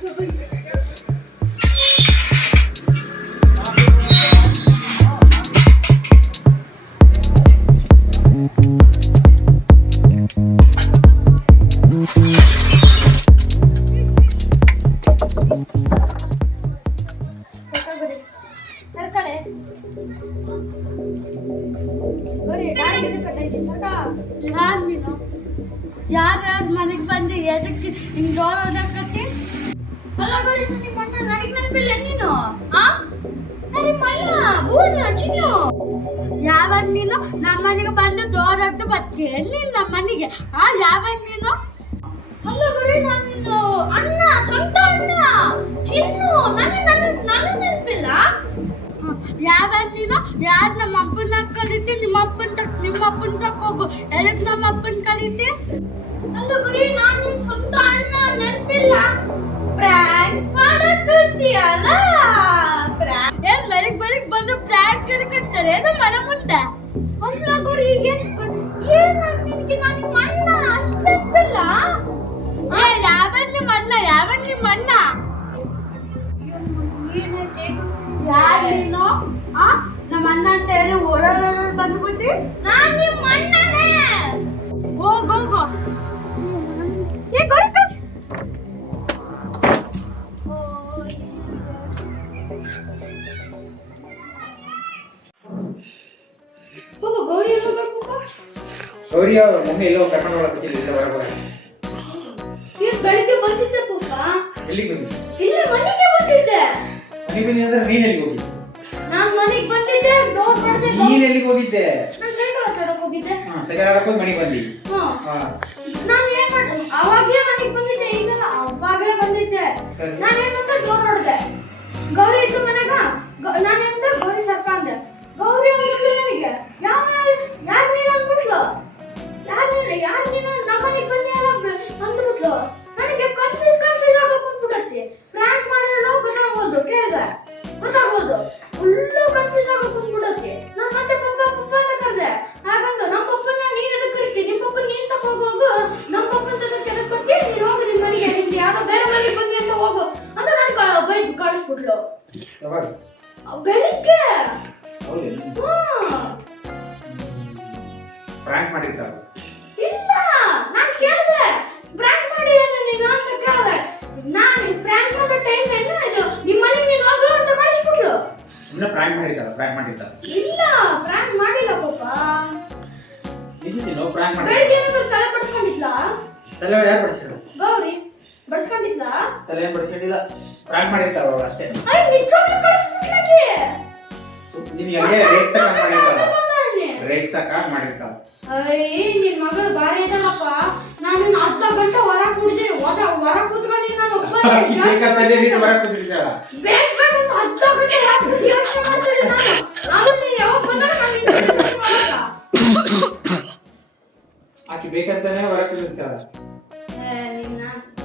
ಯಾರು ಮನೆಗೆ ಬಂದು ಎದಕ್ಕೆ ಹಿಂಗ್ ಡೋರ್ ಓದಾಕತ್ತಿ? ಅಲ್ಲ ಗೌರಿ, ನಿಮ್ಮ ಅಣ್ಣ ನನಗೆ ನೆನಪಿಲ್ಲ ನೀನು? ಯಾವಾಗ ನೀನು ನಮ್ಮ ಮನೆಗೆ ಬಂದು ಡೋರ್ ಹೊಟ್ಟು ಬರ್ತೀಯ ನೀನು ನಮ್ಮ ಮನೆಗೆ? ಯಾವಾಗ ನೀನು? ಅಲ್ಲ ಗೌರಿ, ನಾನು ನಿನ್ನ ಅಣ್ಣ, ಸ್ವಂತ ಅಣ್ಣ ಚಿನ್ನು. ನನಗೆ ನೆನಪಿಲ್ಲ. ಯಾವಾಗ ನೀನು ಯಾರು ನಮ್ಮ ಅಪ್ಪನ ಕರೀತಿ? ನಿಮ್ಮ ಅಪ್ಪನ ತಕ್ಕೋಗು. ಎದಕ್ಕೆ ನಮ್ಮ ಅಪ್ಪನ ಕರೀತಿ? ಅಲ್ಲ ಗುರಿ, ನಾನು ನಿಮ್ ಸ್ವಂತ ಅಣ್ಣ, ನೆನಪಿಲ್ಲ? ಪ್ರಾಂಕ್ ಮಾಡಕತ್ತೀಯಲ್ಲ? ಏನ್ ಬೆಳಿಗ್ ಬಂದು ಪ್ರಾಂಕ್ ಕರ್ಕತ್ತಾರೆ ಏನು ಮನೆ ಮುಂದೆ? ಅಲ್ಲ ಗುರಿ, ಏನ್ ನಿನ್ಗೆ ನಾನು ನಿಮ್ಮ ಅಣ್ಣ ಅಷ್ಟು ನೆನಪಿಲ್ಲ? ಯಾವಾಗ ನಿಮ್ಮ ಅಣ್ಣ? ಯಾರು ನೀನು? ನಮ್ಮ ಅಣ್ಣ ಅಂತ ಹೇಳಿ ಓಡಾಡ ಬಂದ್ಬಿಟ್ಟು ನಾನ್ ನಿಮ್ಮ ಅಣ್ಣನೇ. ಹೋಗು. ಏ ಗೊರಕ, ಗೌರಿ ಎಲ್ಲ ಬರ್ಬೇಕು. ಗೌರಿ ಅವ್ರ ಮಮ್ಮಿ ಎಲ್ಲೋ ಕರ್ಕೊಂಡು ಹೋಗ್ತಿದ್ದೆ ಬರಬರ. ಬೆಳಿಗ್ಗೆ ಬಂದಿದ್ದೆ ಪಪ್ಪ. ಎಲ್ಲಿಗೆ ಬಂದಿದ್ದೆ? ಇಲ್ಲ, ಮನೆಗೆ ಬಂದಿದ್ದೆ. ಮನೆಗೆ ಬಂದಿದ್ದೆ ಅಂದ್ರೆ ನೀನ್ ಎಲ್ಲಿಗೆ ಹೋಗಿದ್ದೆ? ನಾನು ಮನೆಗೆ ಬಂದಿದ್ದೆ, ಡೋರ್ ಮಾಡ್ದೆ. ನೀನ್ ಎಲ್ಲಿಗೆ ಹೋಗಿದ್ದೆ? ನಾನು ಸೈಕಲ್ ಆಟೋಡಕ್ಕೆ ಹೋಗಿದ್ದೆ. ಸೈಕಲ್ ಆಡಕ್ಕೆ ಮನೆಗೆ ಬಂದಿ? ನಾನು ಏನ್ ಮಾಡಿದೆ? ಅವಾಗಲೇ ಮನೆಗೆ ಬಂದಿದ್ದೆ. ಈಗ ಅವಾಗಲೇ ಬಂದಿದ್ದೆ. ನಾನು ಏನ್ ಮಾಡ್ದೆ? ಡೋರ್ ನೋಡಿದೆ. ಗೌರಿ ಇತ್ತು ಮನೆಗ. ನಾನು ಎಂತ ಗೌರಿ ಸರ್ಕ ಅಂದೆ. ಗೌರಿ ಅಂದ್ಬಿಟ್ಲು ನನಗೆ. ಯಾರು ನೀನು ಅಂದ್ಬಿಟ್ಲು. ಯಾರು ನೀನು ನಮ್ಮ ಮನೆಗೆ ಬಂದಿ ಅಂದ್ಬಿಟ್ಲು. ನನಗೆ ಕನ್ಫ್ಯೂಸ್ ಆಗ ಕುಂತ್ಬಿಟ್ಟತಿ. ಪ್ರ್ಯಾಂಕ್ ಮಾಡಿದ್ರೆ ಗೊತ್ತಾಗ್ಬೋದು, ಕೇಳಿದೆ ಗೊತ್ತಾಗ್ಬೋದು. ಫುಲ್ಲು ಕನ್ಫ್ಯೂಸ್ ಆಗ ಕುಂತ್ಬಿಟ್ಟತಿ. ನಾನು ಮತ್ತೆ ಪಪ್ಪ ಅಂತ ಕರೆದೆ. ಹಾಗಂದು ನಮ್ಮ ಪಪ್ಪನ ನೀನ್ ಎದಕ್ಕೆ ಕರಿತಿ? ನಿಮ್ಮ ಪಪ್ಪ ನೀನ್ ತಗೋಗೋಗು. ನಮ್ಮ ಪಪ್ಪನ ಜೊತೆ ಕೆಳಗೆ ಕೊಟ್ಟಿ ನೀನು ಹೋಗು ನಿಮ್ಮ ಮನೆಗೆ. ನಿಮ್ಗೆ ಯಾವ್ದೋ ಬೇರೆ ಮನೆಗೆ ಬಂದಿ ಅಂತ ಹೋಗು ಅಂತ ನಾನು ಬೈಕ್ ಕಳಿಸ್ಬಿಡ್ಲು. ಬೆಳಿಗ್ಗೆ ಪ್ರಾಂಕ್ ಮಾಡಿರ್ತಾರ? ಇಲ್ಲ, ನಾನು ಕೇಳಿದೆ ಪ್ರಾಂಕ್ ಮಾಡಿ ನೀನು ಅಂತ ಕೇಳಿದೆ. ನಾನು ಪ್ರಾಂಕ್ ಮಾಡೋ ಟೈಮ್ ಏನು ಇದು? ನಿಮ್ಮ ಮನೆಗೆ ನೀನು ಹೋಗು ಅಂತ ಕಳಿಸ್ಬಿಡ್ಲು. ಸುಮ್ಮನೆ ಪ್ರಾಂಕ್ ಮಾಡಿರ್ತಾರ? ಇಲ್ಲ, ಪ್ರಾಂಕ್ ಮಾಡಿಲ್ಲ ಪಪ್ಪ. ನೀನು ಪ್ರಾಂಕ್ ಮಾಡಿ ಬೆಳಿಗ್ಗೆ ಏನಾದ್ರು ತಲೆ ಬಡ್ಸ್ಕೊಂಡಿದ್ಲ? ತಲೆ ಯಾರು ಬಡ್ಸಿದ್ರು? ಗೌರಿ ಬಡ್ಸ್ಕೊಂಡಿದ್ಲ? ತಲೆ ಏನು ಬಡ್ಸ್ಕೊಂಡಿಲ್ಲ, ಪ್ರಾಂಕ್ ಮಾಡಿರ್ತಾರ ಅವ್ರು ಅಷ್ಟೇ. ನಿಜವಾಗ್ಲೂ ಕಳಿಸ್ಬಿಟ್ಲಾಕಿ. ನಿನಗೆ ಹಂಗೆ ರೇಟ್ ಸಾಕ ಮಾಡಿರ್ತಾರ. ನಿನ್ ಮಗಳು ಬಾರಿ ಇದಲ್ಲಪ್ಪ. ನಾನು ಅರ್ಧ ಗಂಟೆ ಹೊರ ಕೂತ್ಕೊಂಡು ನಾನು ಬೇಕು ಅರ್ಧ ಗಂಟೆ ಯೋಚನೆ ಮಾಡ್ತಿದ್ದೆ ನಾನು. ಆಮೇಲೆ ಯಾವಾಗ ಬಂದಾಗ ಆಕಿ ಬೇಕಂತಾನೆ ಹೊರ ಕೂತಿರ್ತಾಳ.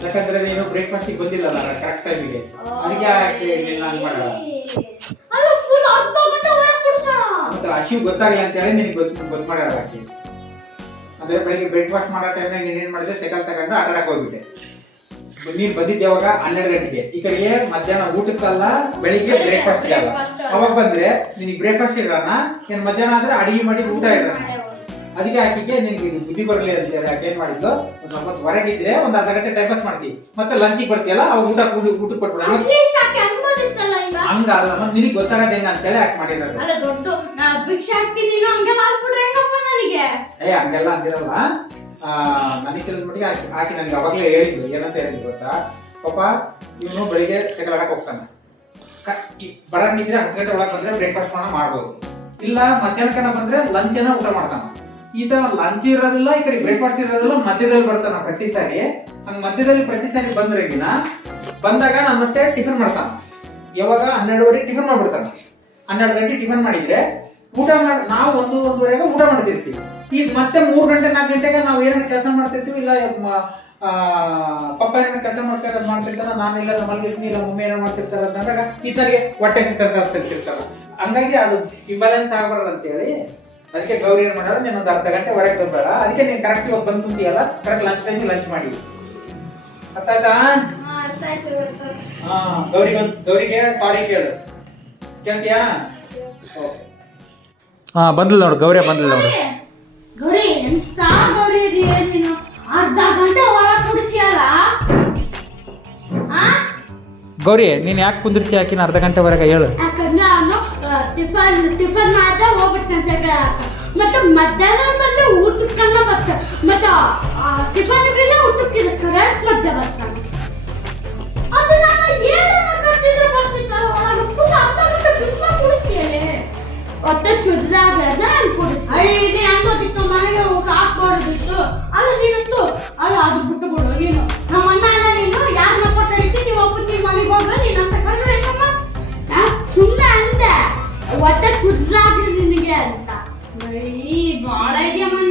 ಯಾಕಂದ್ರೆ ನೀನು ಬ್ರೇಕ್ಫಾಸ್ಟಿಗೆ ಬಂದಿಲ್ಲಲ್ಲ ಕರೆಕ್ಟ್ ಟೈಮಿಗೆ, ಅದಕ್ಕೆ ಆಕೆ ನಿನ್ನ ಹಂಗೆ ಮಾಡಲ್ಲ. ಅಲ್ಲ, ಫುಲ್ ಅರ್ಧ ಗಂಟೆ ಹೊರ ಕೂಡ್ಸಾಳ. ಮತ್ತೆ ಹಸಿವು ಗೊತ್ತಾಗಲಿ ಅಂತ ಹೇಳಿ ನಿನಗೆ ಗೊತ್ತು ಮಾಡ್ಯಾರ ಆಕಿ. ಅಂದ್ರೆ ಬೆಳಿಗ್ಗೆ ಬ್ರೇಕ್ಫಾಸ್ಟ್ ಮಾಡೋ ಟೈಮ್ನಾಗ ನೀನೇನ್ ಮಾಡಿದೆ? ಸೈಕಲ್ ತಗೊಂಡು ಆಟ ಆಡಕ್ಕೆ ಹೋಗ್ಬಿಟ್ಟೆ. ನೀನ್ ಬಂದಿದ್ದೆ ಯಾವಾಗ? 12 ಗಂಟೆಗೆ. ಈ ಕಡೆಗೆ ಮಧ್ಯಾಹ್ನ ಊಟಕ್ಕಲ್ಲ, ಬೆಳಿಗ್ಗೆ ಬ್ರೇಕ್ಫಾಸ್ಟ್ ಇರಲ್ಲ. ಅವಾಗ ಬಂದ್ರೆ ನಿನಗೆ ಬ್ರೇಕ್ಫಾಸ್ಟ್ ಇರೋಣ, ನೀನ್ ಮಧ್ಯಾಹ್ನ ಆದ್ರೆ ಅಡಿಗೆ ಮಾಡಿ ಊಟ ಇರೋಣ. ಅದಕ್ಕೆ ಆಕಿಗೆ ನಿನ್ಗೆ ಬುದ್ಧಿ ಬರಲಿ ಅಂತ ಹೇಳಿ ಆಕೆ ಏನ್ ಮಾಡಿದ್ದು, ಸ್ವಲ್ಪ ಹೊರಗಿದ್ರೆ ಒಂದ್ ಅರ್ಧ ಗಂಟೆ ಟೈಮ್ ಪಾಸ್ ಮಾಡ್ತೀವಿ, ಮತ್ತೆ ಲಂಚಿಗೆ ಬರ್ತೀಯಲ್ಲ ಅವಾಗ ಊಟ ಕೊಟ್ಬಿಡ. ಹಂಗಲ್ಲ, ನಿನಗೆ ಗೊತ್ತಾಗದ ಹೆಂಗ ಅಂತ ಹೇಳಿ ಆಕೆ ಮಾಡಿರೋದು. ಹಂಗೆಲ್ಲ ಅಂದಿರಲ್ಲ. ನನಗೆ ತಿಳಿದ ಮಟ್ಟಿಗೆ ಆಕೆ ನನ್ಗೆ ಅವಾಗಲೇ ಹೇಳಿದ್ಲು. ಏನಂತ ಹೇಳಿದ್ಲು ಗೊತ್ತಾ? ಪಾಪ ಇವನು ಬೆಳಿಗ್ಗೆ ಸೈಕಲ್ ಆಡಕ್ ಹೋಗ್ತಾನೆ, ಬರನಿದ್ರೆ 10 ಗಂಟೆ ಒಳಗೆ ಬಂದ್ರೆ ಬ್ರೇಕ್ಫಾಸ್ಟ್ ಮಾಡ್ಬೋದು, ಇಲ್ಲ ಮಧ್ಯಾಹ್ನಕ್ಕನ ಬಂದ್ರೆ ಲಂಚ್ ಏನೋ ಊಟ ಮಾಡ್ತಾನ. ಈ ತರ ಲಂಚ್ ಇರೋದಿಲ್ಲ, ಈ ಕಡೆ ಬ್ರೇಕ್ಫಾಸ್ಟ್ ಇರೋದಿಲ್ಲ, ಮಧ್ಯದಲ್ಲಿ ಬರ್ತಾನ ಪ್ರತಿ ಸಾರಿ. ಹಂಗ ಮಧ್ಯದಲ್ಲಿ ಪ್ರತಿ ಸಾರಿ ಬಂದಾಗ ನಾನು ಮತ್ತೆ ಟಿಫನ್ ಮಾಡ್ತಾನ. ಯಾವಾಗ 12:30 ಟಿಫನ್ ಮಾಡ್ಬಿಡ್ತಾನ. 12 ಗಂಟೆ ಟಿಫನ್ ಮಾಡಿದ್ರೆ ಊಟ ನಾವು 1-1:30 ಊಟ ಮಾಡ್ತಿರ್ತೀವಿ. ಈಗ ಮತ್ತೆ 3 ಗಂಟೆ 4 ಗಂಟೆಗೆ ನಾವು ಏನಾದ್ರು ಕೆಲಸ ಮಾಡ್ತಿರ್ತೀವಿ, ಇಲ್ಲ ಪಪ್ಪ ಏನಾದ್ರು ಕೆಲಸ ಮಾಡ್ತಿರ್ತಾರ, ನಾನು ಇಲ್ಲ ಮಲಗಿರ್ತೀನಿ, ಇಲ್ಲ ಮಮ್ಮಿ ಏನೋ ಮಾಡ್ತಿರ್ತಾರ ಅಂದಾಗ ಈತರಿಗೆ ಹೊಟ್ಟೆ ಸಿಗ್ತಿರ್ತಾರ. ಹಂಗಾಗಿ ಅದು ಇಂಬ್ಯಾಲೆನ್ಸ್ ಆಗಬಾರ್ದು ಅಂತ ಹೇಳಿ ಅದಕ್ಕೆ ಗೌರಿ ಏನ್ ಮಾಡೋದು, ನೀನು ಒಂದು ಅರ್ಧ ಗಂಟೆ ಹೊರಗೆ ಬರ್ಬೇಡ. ಅದಕ್ಕೆ ನೀನು ಕರೆಕ್ಟ್ ಇವಾಗ ಬಂದು ಕುಂತೀಯಲ್ಲ, ಕರೆಕ್ಟ್ ಲಂಚ್ ಟೈಮ್ ಲಂಚ್ ಮಾಡಿ. ಅರ್ಥ ಆಯ್ತಾ? ಹಾ ಗೌರಿಗೆ ಸಾರಿ ಕೇಳು ಕೇಳ್ತೀಯಾ ಹಾ ಬಂದ್ಲು ನೋಡು ಗೌರಿ ಬಂದ್ಲು ನೋಡು ಗೌರಿ ಎಂತ ಗೌರಿ ಇದೆಯಾ ನೀನು ಅರ್ಧ ಗಂಟೆ ಹೊರ ಕುಡಿಸಿಯಲ್ಲ ಗೌರಿ ನೀನ್ ಯಾಕೆ ಕುಂದಿರ್ಸಿ ಹಾಕಿನ ಅರ್ಧ ಗಂಟೆವರೆಗೆ ಹೇಳು ಯಾಕಂದ್ರೆ ನಾನು ಟಿಫನ್ ಮಾಡ್ದೆ ಹೋಗ್ಬಿಟ್ಟು ಮತ್ತೆ ಮಧ್ಯಾಹ್ನ ಬಂದು ಊಟಕ್ಕನ್ನ ಬರ್ತಾನೆ ಮತ್ತೆ ಟಿಫನ್ಗೆಲ್ಲ ಊಟಕ್ಕಿಲ್ಲ ಕರೆಕ್ಟ್ ಮಧ್ಯ ಬರ್ತಾನೆ ಅದು ನಾನು ಏನೇನು ಕರ್ತಿದ್ರು ಬರ್ತಿದ್ದಲ್ಲ ಒಳಗೆ ಫುಲ್ ಅರ್ಧ ಗಂಟೆ ಬಿಸಿಲ ಕುಡಿಸ್ತೀಯಲ್ಲ ಹೊಟ್ಟೆ ಚುದ್ರಾಗ ನಾನು ಕುಡಿಸಿ ನೀನು ಅನ್ಕೋತಿತ್ತು ಮನೆಗೆ ಊಟ ಹಾಕ್ಬಾರ್ದಿತ್ತು ಅಲ್ಲ ನೀನಂತೂ ಅಲ್ಲ ಅದು ಬಿಟ್ಟು ಬಿಡು ನೀನು ನಮ್ಮ ಅಣ್ಣ ಎಲ್ಲ ನೀನು ಯಾರನ್ನಪ್ಪ ಕರಿತಿ ನೀವು ಒಬ್ಬ ನಿಮ್ಮ ಮನೆಗೆ ಹೋಗ ನೀನು ಅಂತ ಕರೆದ್ರೆ ಸುಮ್ಮನೆ ಅಂದೆ ಹೊಟ್ಟೆ ಚುದ್ರಾಗ್ರಿ ನಿನಗೆ ಅಂತ ಭಾಳ ಇದೆಯಮ್ಮ